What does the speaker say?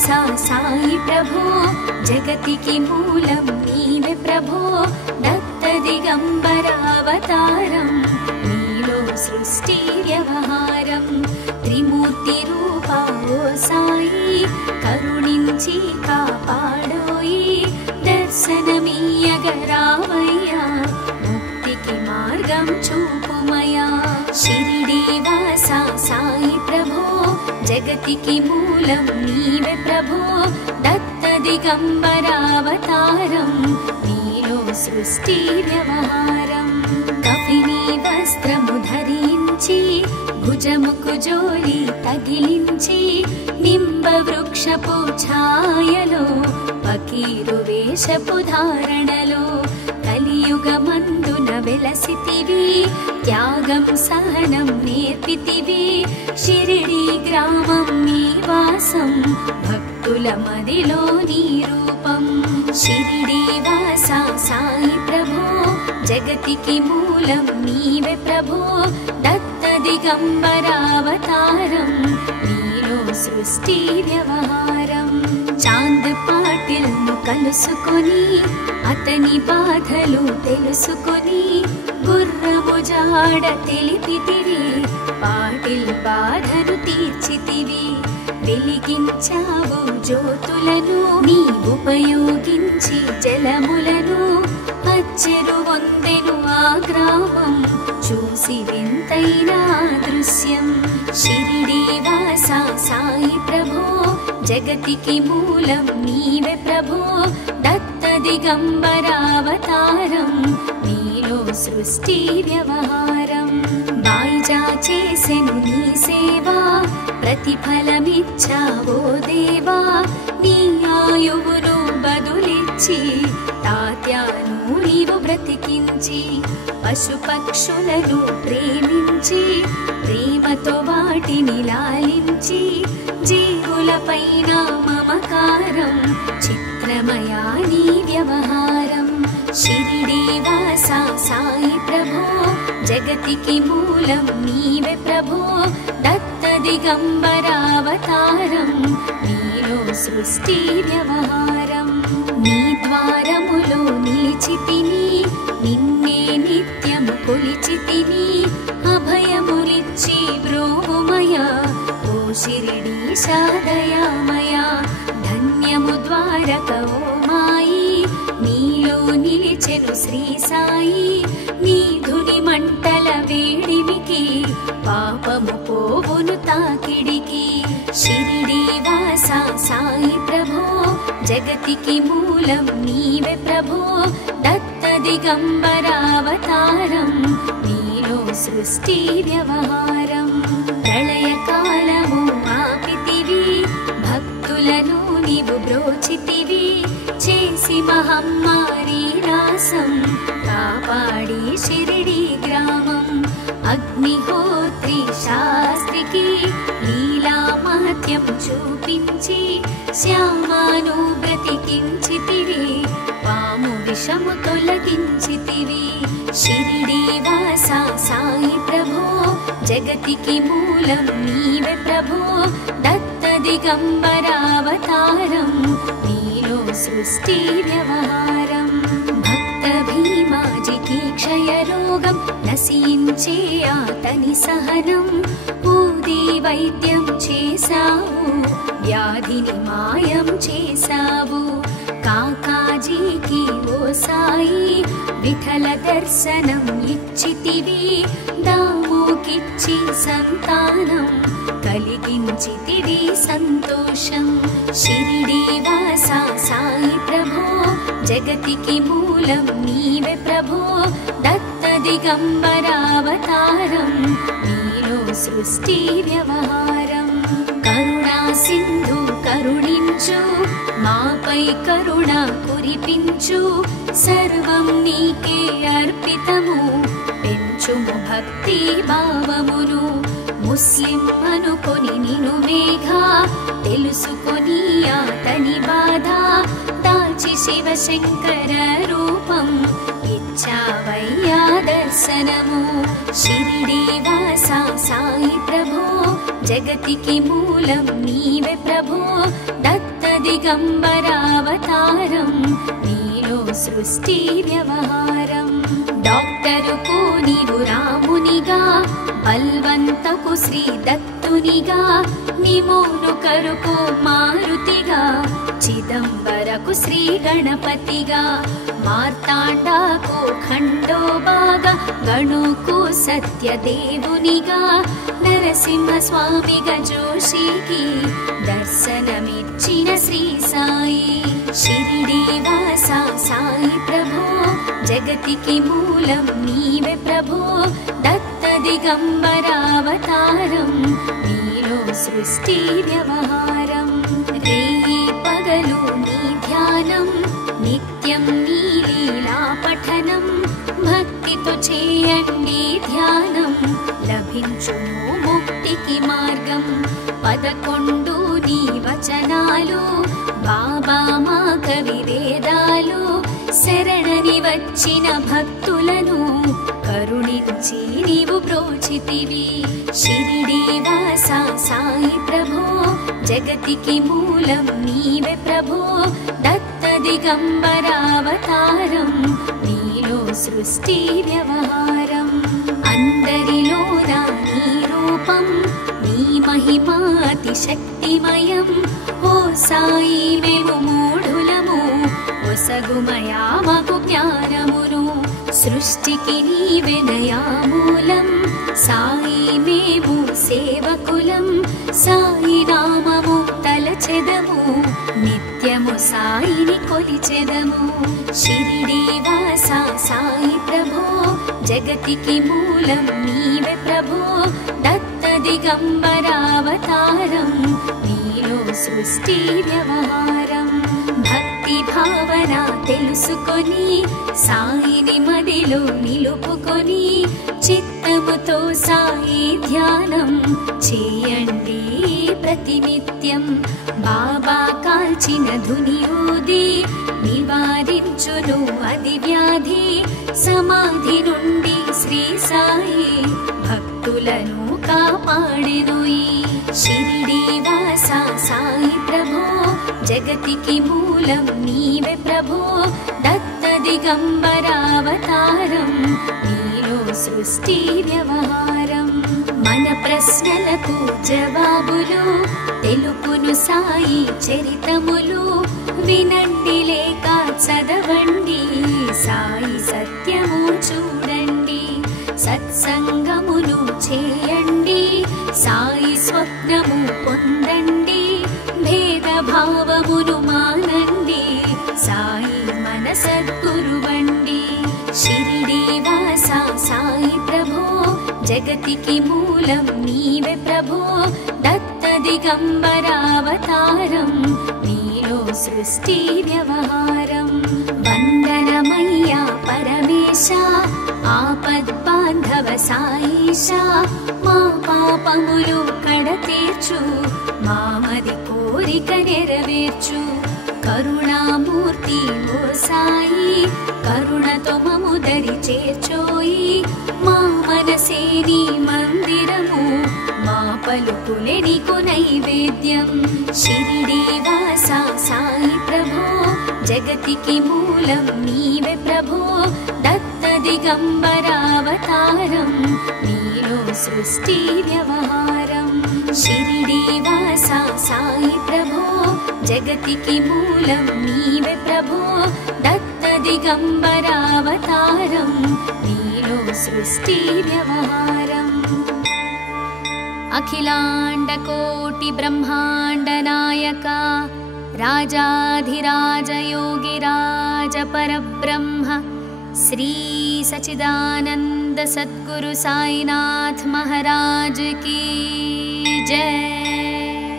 वासा साई प्रभो जगतिकी मूलं नीवे प्रभो दत्त दिगंबरावतारं नीलो सृष्टि व्यवहारं त्रिमूर्ति रूपा ओ साई करुणिंची कापाडोई दर्शनमीयगरावय्या मुक्तिकी मार्गं चूपुमया शिरिडी वासा साई प्रभो जगतिकी मूलं नीवे प्रभो दत्त दिगंबरावतारं नीलो सृष्टि व्यवहारं कफिनी वस्त्रमु धరించి भुजमुकु जोली तगिलिంచి निंब वृक्षपु छायलो पकीरु वेषपु धारणलो కలియుగమందున వెలసితివి త్యాగం సహనం నేర్పితివి షిరిడి గ్రామం నీ వాసం భక్తుల మదిలో నీ రూపం షిరిడి వాసా సాయి ప్రభో జగతికి మూలం నీవే ప్రభో దత్త దిగంబరావతారం నీలో సృష్టి వ్యవహారం చాంద్ పాటిల్ ను కలుసుకొని అతని బాధలు తెలుసుకొని గుర్రము జాడ తెలిపితివి పాటిల్ బాధను తీర్చితివి వెలిగించావు జ్యోతులను నీ ఉపయోగించి జలములను అచ్చెరు వందెను ఆ గ్రామం చూసి వింతైన దృశ్యం షిరిడి వాసా సాయి ప్రభో జగతికి మూలం నీవే ప్రభో దత్త దిగంబరావతారం నీలో సృష్టి వ్యవహారం బాయిజా చేసెను నీ సేవా ప్రతిఫలమిచ్చావో దేవా నీ ఆయువును బదులిచ్చి తాత్యాను నీవు బ్రతికించి పశుపక్షులను ప్రేమించి ప్రేమతో వాటిని లాలించి జీవులపైన మమకారం చిత్రమయా నీ వ్యవహారం షిరిడి వాసా సాయి ప్రభో జగతికి మూలం నీవే ప్రభో దత్త దిగంబరావతారం నీలో సృష్టి వ్యవహారం నీ ద్వారములో నిలిచితిని నిన్నే నిత్యము కొలిచితిని అభయములిచ్చి బ్రోవుమయా ఓ షిరిడీశా దయామయా ధన్యము ద్వారక ఓ మాయి నీలో నిలిచెను శ్రీ సాయి నీ ధుని మంటల వేడిమికి పాపము పోవును తాకిడికి షిరిడి వాసా సాయి ప్రభో జగతికి మూలం నీవే ప్రభో దత్త దిగంబరావతారం నీలో సృష్టి వ్యవహారం ప్రళయకాలము ఆపితివి భక్తులను నీవు బ్రోచితివి చేసి మహమ్మారి నాశం కాపాడి షిరిడి గ్రామం అగ్నిహోత్రి శాస్త్రికి లీలా మహత్యం చూపించి శ్యామాను బ్రతికించితివి పాము విషము తొలగించితివి షిరిడి వాసా సాయి ప్రభో జగతికి మూలం నీవే ప్రభో దత్త దిగంబరావతారం నీలో సృష్టి వ్యవహారం భక్త భీమాజికి క్షయరోగం నశించే అతని సహనం ఊది వైద్యం చేసావు వ్యాధిని మాయం చేసావు కాకాజీకి ఓ సాయి విఠల దర్శనం ఇచ్చితివి దాముకిచ్చి సంతానం కలిగించితివి సంతోషం షిరిడి వాసా సాయి ప్రభో జగతికి మూలం నీవే ప్రభో దత్త దిగంబరావతారం నీలో సృష్టి వ్యవహారం కరుణా సింధు కరుణించు మాపై కరుణ కురిపించు సర్వం నీకే అర్పితము పెంచుము భక్తి భావమును ముస్లిం అనుకొని నిను మేఘా తెలుసుకొని అతని బాధ దాచి శివశంకర రూపం ఇచ్చావయ్యా దర్శనము షిరిడి వాసా సాయి ప్రభో జగతికి మూలం నీవే ప్రభో దత్త दिगम्बरावतारं नीलो सृष्टि व्यवहारं डाक्टरु को नीवु रामुनिगा बलवंतकु श्री दत्तुनिगा निमोनु करुको मारुतिगा चिदंबरकु श्री गणपतिगा मार्तांडाको खंडोबागा गणुको सत्यदेवुनिगा नरसिंह स्वामिगा जोशीकी दर्शनमिच्चिन श्री साई शिरिडीवासा साई प्रभो जगतिकी मूलं नीवे प्रभो दत्त दिगंबरावतारं नीलो सृष्टि व्यवहारं रेयि पगलु नी ध्यानं नित्यं नी लीला पठनं भक्तितो चेयंडी ध्यानं लभिंचुनु मुक्तिकी मार्गं 11 నీ వచనాలు బాబా మా కవి వేదాలు శరణని వచ్చిన భక్తులను కరుణించి నీవు బ్రోచితివి షిరిడీవాసా సాయి ప్రభో జగతికి మూలం నీవే ప్రభో దత్త దిగంబరావతారం నీలో సృష్టి వ్యవహారం అందరిలోన నీ రూపం నీ మహిమా అతి శక్తిమయం ఓ సాయి మేము మూఢులము ఒసగుమయా మాకు జ్ఞానమును సృష్టికి నీవెనయా మూలం సాయి మేము సేవకులం సాయి నామము తలచెదము నిత్యము సాయిని కొలిచెదము షిరిడీవాసా సాయి ప్రభో జగతికి మూలం నీవే ప్రభో దత్త దిగంబరావతారం నీలో సృష్టి వ్యవహారం భక్తి భావన తెలుసుకొని సాయిని మదిలో నిలుపుకొని చిత్తముతో సాయి ధ్యానం చేయండి ప్రతినిత్యం బాబా కాల్చిన ధునియూది నివారించును అది వ్యాధి సమాధి నుండి శ్రీ సాయి భక్తులను కాపాడెను ఈ షిరిడీవాసా సాయి ప్రభో జగతికి మూలం నీవే ప్రభో దత్త దిగంబరావతారం నీలో సృష్టి వ్యవహారం మన ప్రశ్నలకు జవాబులు తెలుపును సాయి చరితములు వినండి లేక చదవండి సాయి సత్యము చూడండి సత్సంగమును చేయండి సాయి స్వప్నము పొందండి భేదభావమును మానండి సాయి మన సద్గురువండి షిరిడీవాసా సాయి ప్రభో జగతికి మూలం నీవే ప్రభో దత్త దిగంబరావతారం నీలో సృష్టి వ్యవహారం వందనమయ్యా పరమేశ ఆపద్బాంధవ సాయిషా మా పాపములు కడతీర్చు మామది కోరిక నెరవేర్చు కరుణామూర్తి ఓ సాయి కరుణతో మము దరి చేర్చోయి మా మనసే నీ మందిరము మా పలుకులే నీకు నైవేద్యం షిరిడీవాసా సాయి ప్రభో జగతికి మూలం నీవే ప్రభో దత్త దిగంబరావతారం నీలో సృష్టి వ్యవహారం షిరిడీవాసా సాయి ప్రభో జగతికి మూలం నీవే ప్రభో దత్త దిగంబరావతారం నీలో సృష్టి వ్యవహారం అఖిలాండ కోటి బ్రహ్మాండ నాయక రాజాధిరాజ యోగిరాజ పరబ్రహ్మ श्री सच्चिदानंद सद्गुरु साईनाथ महाराज की जय।